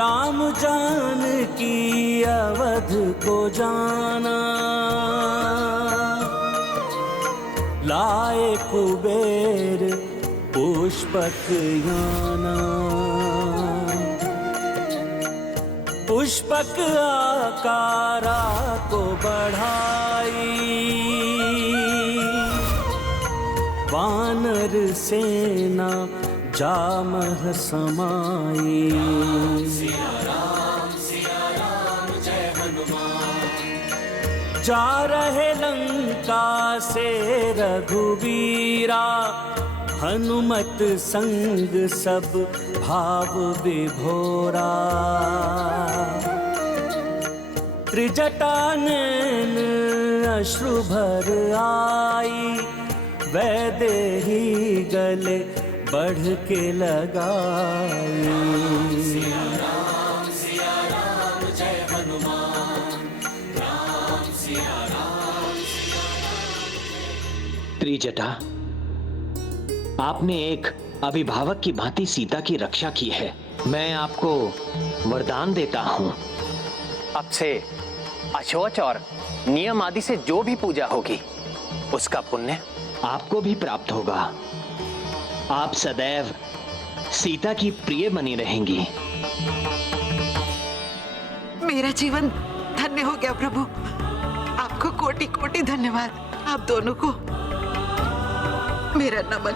राम जानकी अवध को जाना, लाए कुबेर पुष्पक याना। पुष्पक आकारा को बढ़ाई, वानर सेना जामह समाई। सिया राम जय हनुमान। जा रहे लंका से रघुवीरा, हनुमत संग सब भाव विभोरा। त्रिजटा नैन अश्रु भर आई, वैदेही गले बढ़ के लगाई। सिया राम जय हनुमान। राम सिया राम। त्रिजटा, आपने एक अभिभावक की भांति सीता की रक्षा की है। मैं आपको वरदान देता हूं, अब से अशौच और नियम आदि से जो भी पूजा होगी उसका पुण्य आपको भी प्राप्त होगा। आप सदैव सीता की प्रिय बनी रहेंगी। मेरा जीवन धन्य हो गया प्रभु। आपको कोटि कोटि धन्यवाद। आप दोनों को मेरा नमन।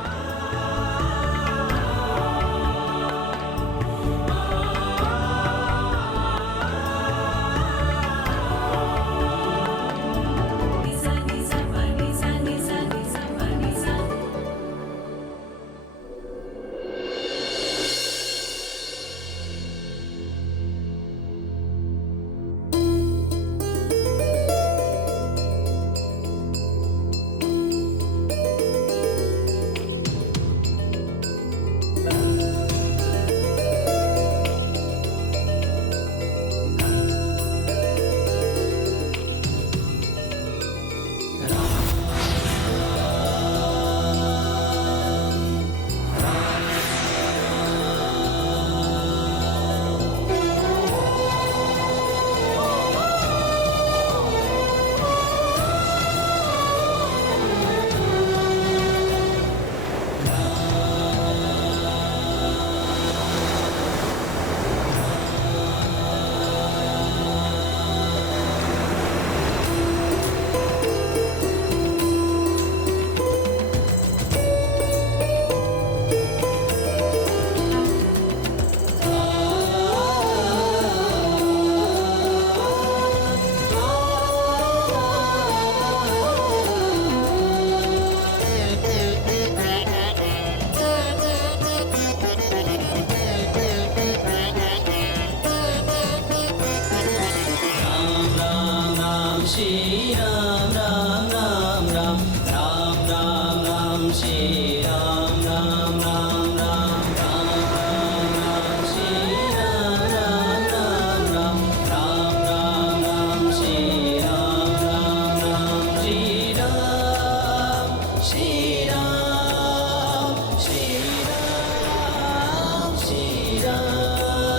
श्री राम राम राम राम राम राम राम श्री राम राम राम राम राम राम राम श्री राम राम राम राम राम राम राम श्री राम राम राम श्री राम श्री राम श्री राम श्री राम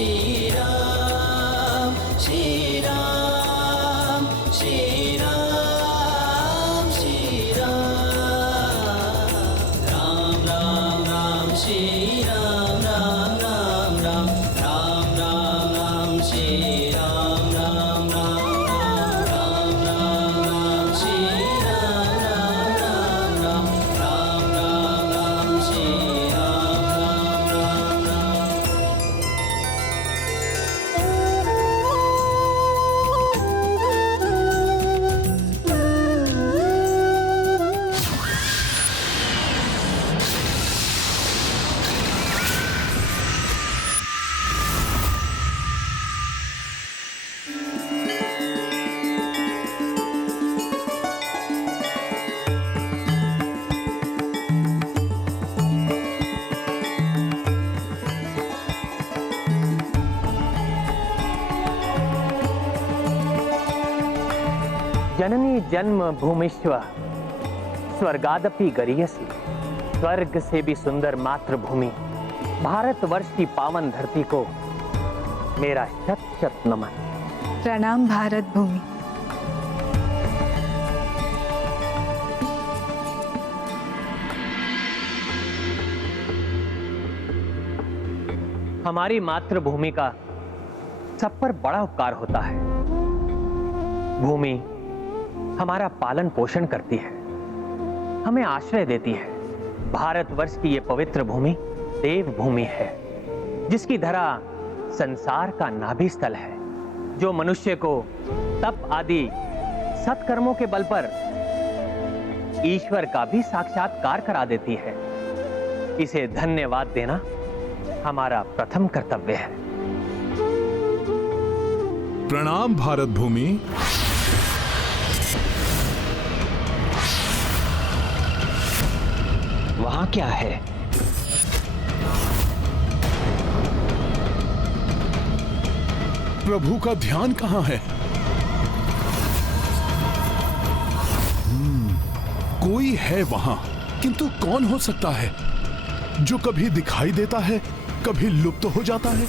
श्री राम श्री राम श्री राम श्री राम राम राम राम श्री राम राम राम राम राम राम राम श्री राम राम राम राम राम राम श्री राम राम राम राम राम राम श्री राम राम राम। जननी जन्म भूमिश्व स्वर्गादपि गरीयसी। स्वर्ग से भी सुंदर मातृभूमि भारतवर्ष की पावन धरती को मेरा शत शत नमन। प्रणाम भारत भूमि। हमारी मातृभूमि का सब पर बड़ा उपकार होता है। भूमि हमारा पालन पोषण करती है, हमें आश्रय देती है। भारतवर्ष की ये पवित्र भूमि देव भूमि है, जिसकी धरा संसार का नाभि स्थल है, जो मनुष्य को तप आदि सत्कर्मों के बल पर ईश्वर का भी साक्षात्कार करा देती है। इसे धन्यवाद देना हमारा प्रथम कर्तव्य है। प्रणाम भारत भूमि। वहां क्या है? प्रभु का ध्यान कहाँ है? कोई है वहां, किंतु कौन हो सकता है जो कभी दिखाई देता है, कभी लुप्त हो जाता है?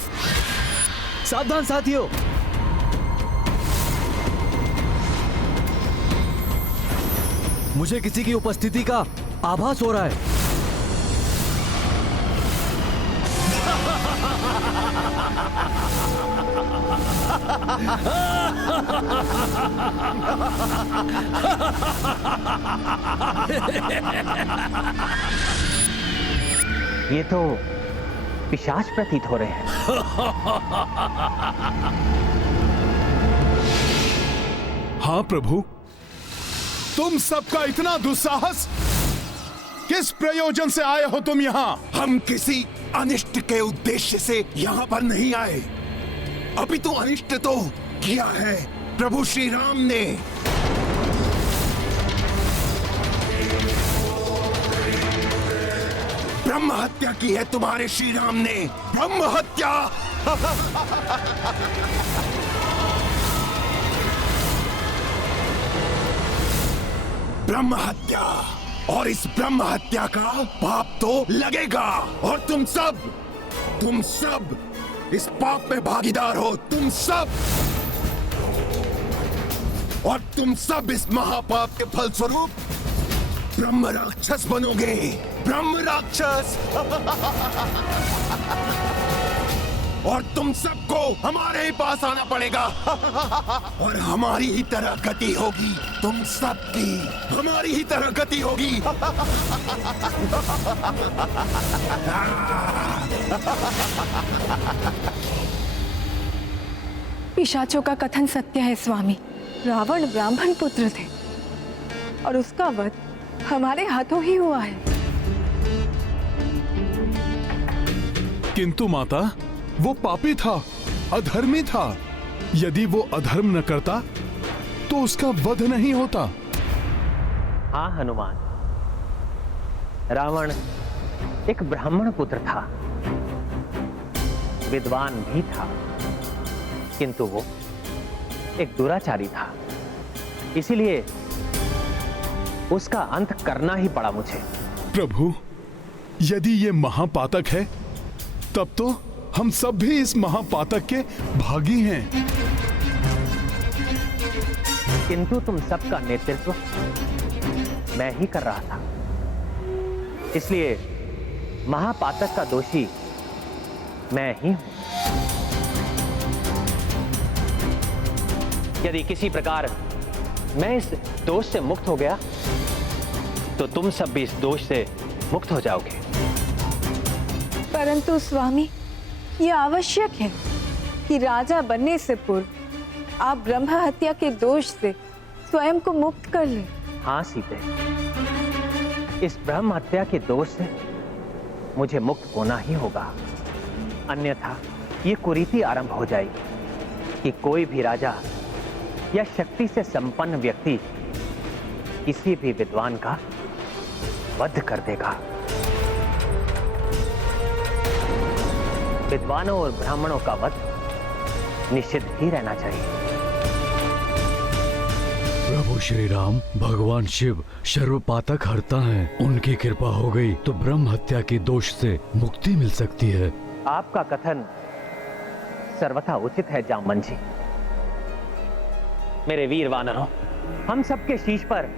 सावधान साथियों, मुझे किसी की उपस्थिति का आभास हो रहा है। ये तो पिशाच प्रतीत हो रहे हैं। हाँ प्रभु, तुम सबका इतना दुस्साहस, किस प्रयोजन से आए हो तुम यहाँ? हम किसी अनिष्ट के उद्देश्य से यहाँ पर नहीं आए। अभी तो अनिष्ट तो किया है प्रभु श्री राम ने। ब्रह्म हत्या की है तुम्हारे श्री राम ने, ब्रह्म हत्या। ब्रह्म हत्या, और इस ब्रह्म हत्या का पाप तो लगेगा, और तुम सब इस पाप में भागीदार हो, तुम सब। और तुम सब इस महापाप के फलस्वरूप ब्रह्म राक्षस बनोगे, ब्रह्म राक्षस। और तुम सबको हमारे ही पास आना पड़ेगा, और हमारी ही तरह गति होगी, तुम सबकी हमारी ही तरह गति होगी। पिशाचों का कथन सत्य है स्वामी। रावण ब्राह्मण पुत्र थे और उसका वध हमारे हाथों ही हुआ है। किंतु माता, वो पापी था, अधर्मी था। यदि वो अधर्म न करता तो उसका वध नहीं होता। हाँ हनुमान, रावण एक ब्राह्मण पुत्र था, विद्वान भी था, किंतु वो एक दुराचारी था। इसीलिए उसका अंत करना ही पड़ा मुझे। प्रभु, यदि ये महापातक है, तब तो हम सब भी इस महापातक के भागी हैं। किंतु तुम सबका नेतृत्व मैं ही कर रहा था, इसलिए महापातक का दोषी मैं ही हूं। यदि किसी प्रकार मैं इस दोष से मुक्त हो गया, तो तुम सब भी इस दोष से मुक्त हो जाओगे। परंतु स्वामी, यह आवश्यक है कि राजा बनने से पूर्व आप ब्रह्म हत्या के दोष से स्वयं को मुक्त कर लें। हाँ सीते, इस ब्रह्म हत्या के दोष से मुझे मुक्त होना ही होगा, अन्यथा ये कुरीति आरंभ हो जाएगी कि कोई भी राजा या शक्ति से संपन्न व्यक्ति किसी भी विद्वान का वध कर देगा। विद्वानों और ब्राह्मणों का वध निषिद्ध ही रहना चाहिए। प्रभु श्री राम भगवान शिव सर्वपातक हरता हैं। उनकी कृपा हो गई तो ब्रह्म हत्या के दोष से मुक्ति मिल सकती है। आपका कथन सर्वथा उचित है जामवंत जी। मेरे वीर वानरों, हम सबके शीश पर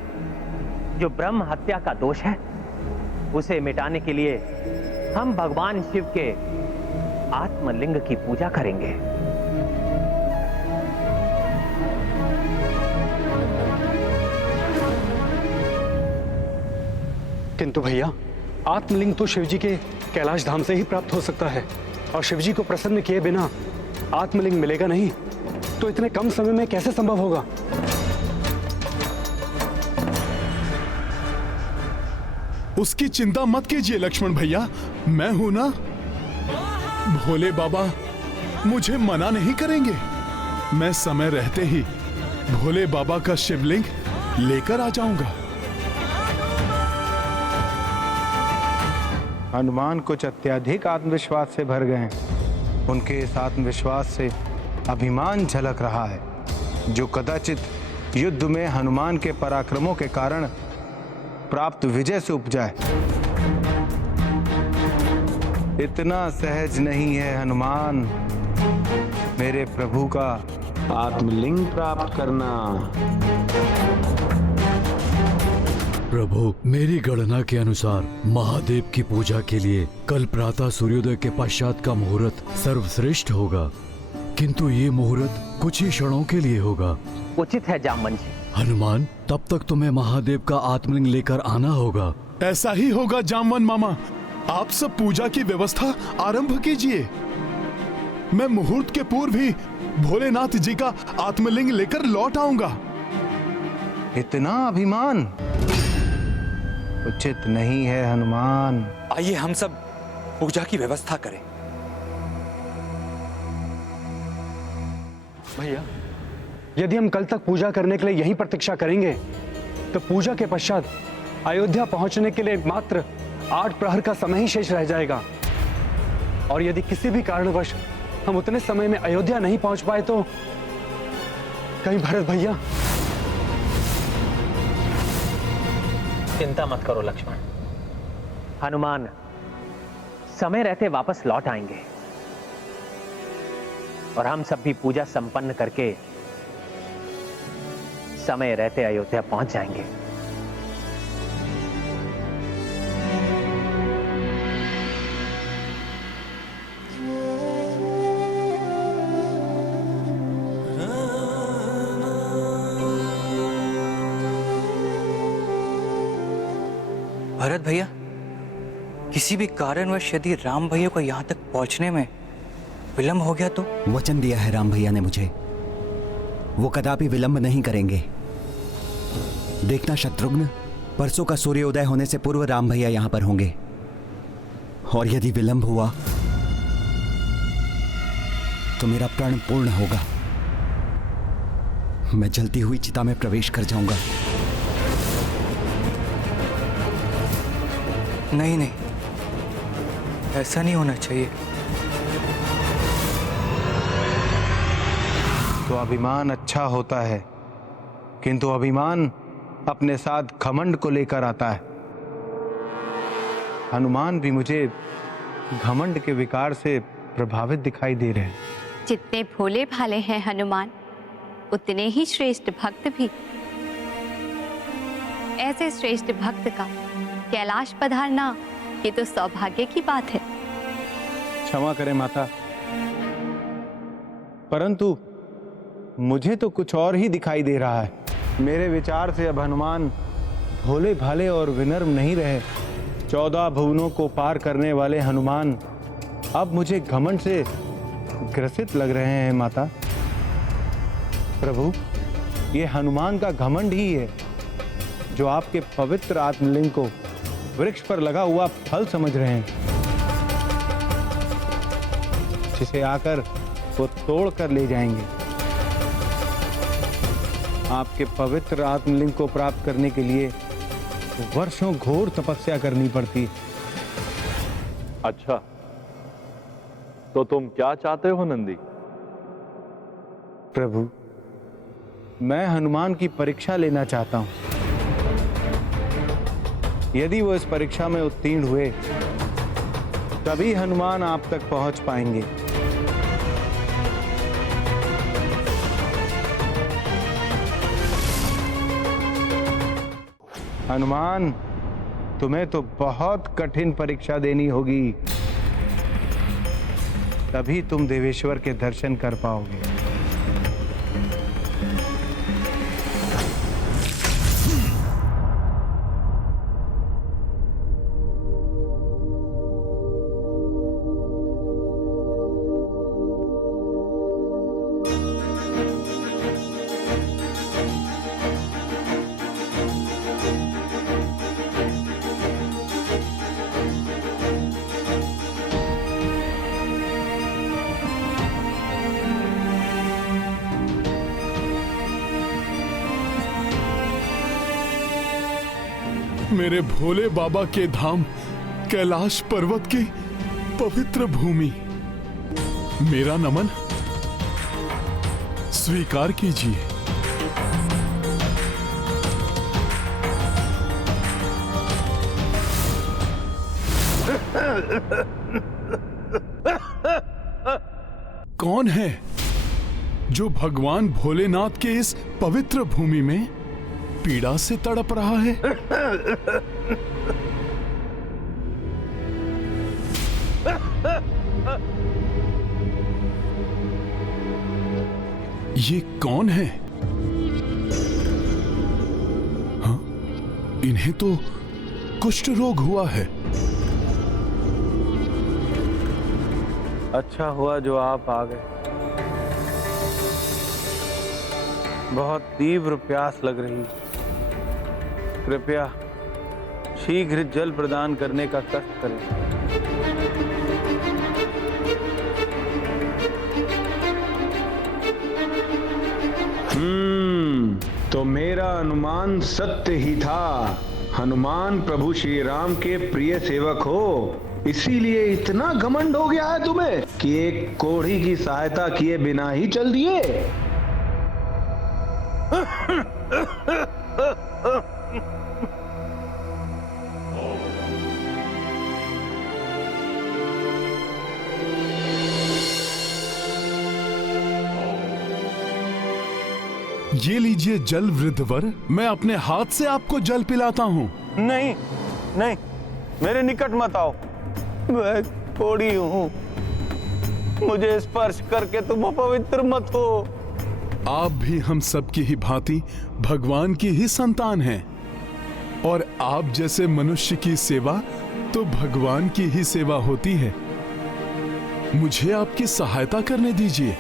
जो ब्रह्म हत्या का दोष है उसे मिटाने के लिए हम भगवान शिव के आत्मलिंग की पूजा करेंगे। किंतु भैया, आत्मलिंग तो शिवजी के कैलाश धाम से ही प्राप्त हो सकता है, और शिवजी को प्रसन्न किए बिना आत्मलिंग मिलेगा नहीं। तो इतने कम समय में कैसे संभव होगा? उसकी चिंता मत कीजिए लक्ष्मण भैया, मैं हूं ना। भोले बाबा मुझे मना नहीं करेंगे। मैं समय रहते ही भोले बाबा का शिवलिंग लेकर आ जाऊंगा। हनुमान कुछ अत्यधिक आत्मविश्वास से भर गए हैं। उनके इस आत्मविश्वास से अभिमान झलक रहा है, जो कदाचित युद्ध में हनुमान के पराक्रमों के कारण प्राप्त विजय से उपजा है। इतना सहज नहीं है हनुमान मेरे प्रभु का आत्मलिंग प्राप्त करना। प्रभु, मेरी गणना के अनुसार महादेव की पूजा के लिए कल प्रातः सूर्योदय के पश्चात का मुहूर्त सर्वश्रेष्ठ होगा, किंतु ये मुहूर्त कुछ ही क्षणों के लिए होगा। उचित है जामवंत जी। हनुमान, तब तक तुम्हें महादेव का आत्मलिंग लेकर आना होगा। ऐसा ही होगा जामवंत मामा। आप सब पूजा की व्यवस्था आरंभ कीजिए। मैं मुहूर्त के पूर्व ही भोलेनाथ जी का आत्मलिंग लेकर लौट आऊंगा। इतना अभिमान उचित नहीं है हनुमान। आइए हम सब पूजा की व्यवस्था करें। भैया, यदि हम कल तक पूजा करने के लिए यहीं प्रतीक्षा करेंगे तो पूजा के पश्चात अयोध्या पहुंचने के लिए मात्र 8 प्रहर का समय ही शेष रह जाएगा। और यदि किसी भी कारणवश हम उतने समय में अयोध्या नहीं पहुंच पाए तो कहीं भरत भैया। चिंता मत करो लक्ष्मण, हनुमान समय रहते वापस लौट आएंगे और हम सब भी पूजा संपन्न करके समय रहते अयोध्या पहुंच जाएंगे। भरत भैया, किसी भी कारणवश यदि राम भैया को यहाँ तक पहुँचने में विलंब हो गया तो? वचन दिया है राम भैया ने मुझे, वो कदापि विलंब नहीं करेंगे। देखना शत्रुघ्न, परसों का सूर्योदय होने से पूर्व राम भैया यहाँ पर होंगे, और यदि विलंब हुआ तो मेरा प्रण पूर्ण होगा। मैं जलती हुई चिता में प्रवेश कर जाऊंगा। नहीं नहीं, ऐसा नहीं होना चाहिए। तो अभिमान अच्छा होता है, किंतु अभिमान अपने साथ घमंड को लेकर आता है। हनुमान भी मुझे घमंड के विकार से प्रभावित दिखाई दे रहे हैं। जितने भोले भाले हैं हनुमान, उतने ही श्रेष्ठ भक्त भी। ऐसे श्रेष्ठ भक्त का कैलाश पधारना, ये तो सौभाग्य की बात है। क्षमा करें माता, परंतु मुझे तो कुछ और ही दिखाई दे रहा है। मेरे विचार से अब हनुमान भोले भाले और विनम्र नहीं रहे। 14 भुवनों को पार करने वाले हनुमान अब मुझे घमंड से ग्रसित लग रहे हैं माता। प्रभु, ये हनुमान का घमंड ही है जो आपके पवित्र आत्मलिंग को वृक्ष पर लगा हुआ फल समझ रहे हैं, जिसे आकर वो तोड़ कर ले जाएंगे। आपके पवित्र आत्मलिंग को प्राप्त करने के लिए वर्षों घोर तपस्या करनी पड़ती। अच्छा, तो तुम क्या चाहते हो नंदी? प्रभु, मैं हनुमान की परीक्षा लेना चाहता हूं। यदि वो इस परीक्षा में उत्तीर्ण हुए, तभी हनुमान आप तक पहुंच पाएंगे। हनुमान, तुम्हें तो बहुत कठिन परीक्षा देनी होगी, तभी तुम देवेश्वर के दर्शन कर पाओगे। मेरे भोले बाबा के धाम कैलाश पर्वत की पवित्र भूमि, मेरा नमन स्वीकार कीजिए। कौन है जो भगवान भोलेनाथ के इस पवित्र भूमि में पीड़ा से तड़प रहा है? ये कौन है? हाँ, इन्हें तो कुष्ठ रोग हुआ है। अच्छा हुआ जो आप आ गए। बहुत तीव्र प्यास लग रही, कृपया शीघ्र जल प्रदान करने का कष्ट करें। तो मेरा अनुमान सत्य ही था। हनुमान प्रभु श्री राम के प्रिय सेवक हो, इसीलिए इतना घमंड हो गया है तुम्हें कि एक कोढ़ी की सहायता किए बिना ही चल दिए। ये लीजिए जल वृद्धवर, मैं अपने हाथ से आपको जल पिलाता हूँ। नहीं नहीं, मेरे निकट मत आओ, मैं कोढ़ी हूँ, मुझे स्पर्श करके तुम अपवित्र मत हो। आप भी हम सब की ही भांति भगवान की ही संतान हैं, और आप जैसे मनुष्य की सेवा तो भगवान की ही सेवा होती है। मुझे आपकी सहायता करने दीजिए।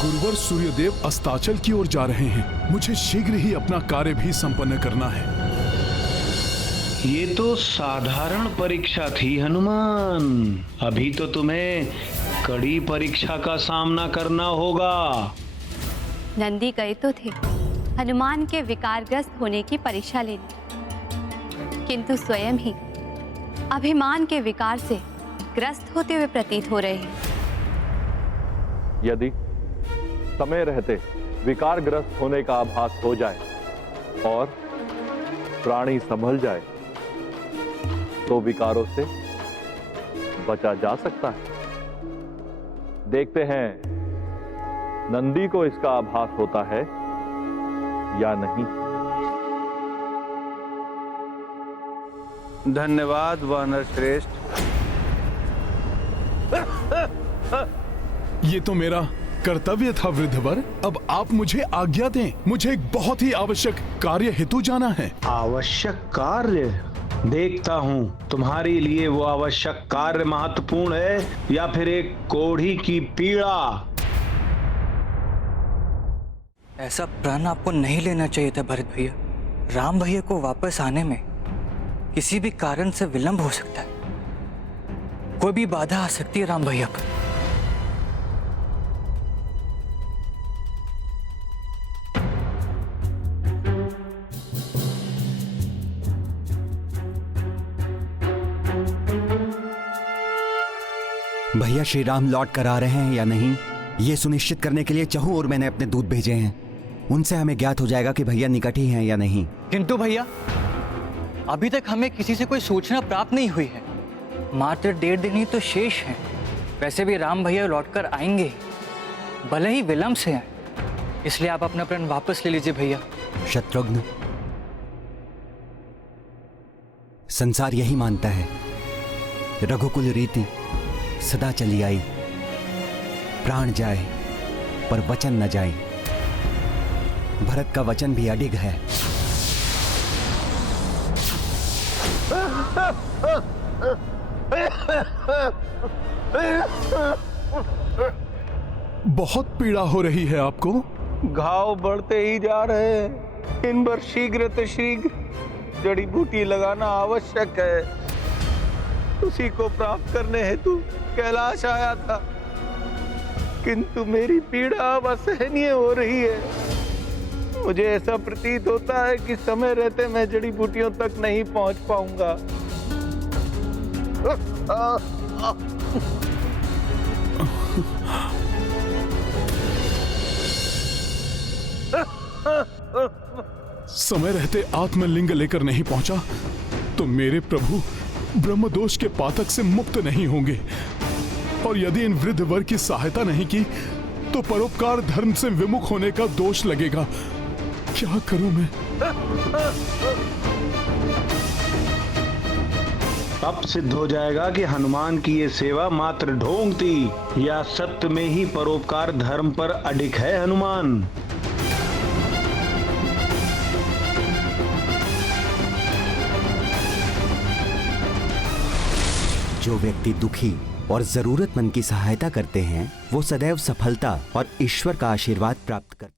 गुरुवर सूर्यदेव अस्ताचल की ओर जा रहे हैं, मुझे शीघ्र ही अपना कार्य भी संपन्न करना है। ये तो साधारण परीक्षा थी हनुमान, अभी तो तुम्हें कड़ी परीक्षा का सामना करना होगा। नंदी गए तो थे हनुमान के विकारग्रस्त होने की परीक्षा लेने, किंतु स्वयं ही अभिमान के विकार से ग्रस्त होते हुए प्रतीत हो रहे हैं। यदि समय रहते विकारग्रस्त होने का आभास हो जाए और प्राणी संभल जाए तो विकारों से बचा जा सकता है। देखते हैं नंदी को इसका आभास होता है या नहीं। धन्यवाद वानर श्रेष्ठ। ये तो मेरा कर्तव्य था वृद्धवर, अब आप मुझे आज्ञा दें, मुझे एक बहुत ही आवश्यक कार्य हेतु जाना है। आवश्यक कार्य? देखता हूँ तुम्हारे लिए वो आवश्यक कार्य महत्वपूर्ण है या फिर एक कोढ़ी की पीड़ा। ऐसा प्रण आपको नहीं लेना चाहिए था भरत भैया। राम भैया को वापस आने में किसी भी कारण से विलंब हो सकता है, कोई भी बाधा आ सकती है राम भैया पर। भैया श्री राम लौट कर आ रहे हैं या नहीं, ये सुनिश्चित करने के लिए चहु और मैंने अपने दूत भेजे हैं। उनसे हमें ज्ञात हो जाएगा कि भैया निकट ही हैं या नहीं। किंतु भैया अभी तक हमें किसी से कोई सूचना प्राप्त नहीं हुई है। मात्र 1.5 दिन ही तो शेष है। वैसे भी राम भैया लौटकर आएंगे, भले ही विलंब से आए, इसलिए आप अपना प्रण वापस ले लीजिए भैया। शत्रुघ्न, संसार यही मानता है, रघुकुल रीति सदा चली आई, प्राण जाए पर वचन न जाए। भरत का वचन भी अडिग है। बहुत पीड़ा हो रही है आपको? घाव बढ़ते ही जा रहे हैं। इन पर शीघ्र जड़ी बूटी लगाना आवश्यक है। उसी को प्राप्त करने हेतु कैलाश आया था, किंतु मेरी पीड़ा अब असहनीय हो रही है। मुझे ऐसा प्रतीत होता है कि समय रहते मैं जड़ी बूटियों तक नहीं पहुंच पाऊंगा। समय रहते आत्मलिंग लेकर नहीं पहुंचा तो मेरे प्रभु ब्रह्मदोष के पातक से मुक्त नहीं होंगे, और यदि इन वृद्ध वर्ग की सहायता नहीं की तो परोपकार धर्म से विमुख होने का दोष लगेगा। क्या करूं मैं? अब सिद्ध हो जाएगा कि हनुमान की ये सेवा मात्र ढोंग थी, या सत्य में ही परोपकार धर्म पर अडिग है हनुमान। जो व्यक्ति दुखी और जरूरतमंद की सहायता करते हैं वो सदैव सफलता और ईश्वर का आशीर्वाद प्राप्त करते हैं।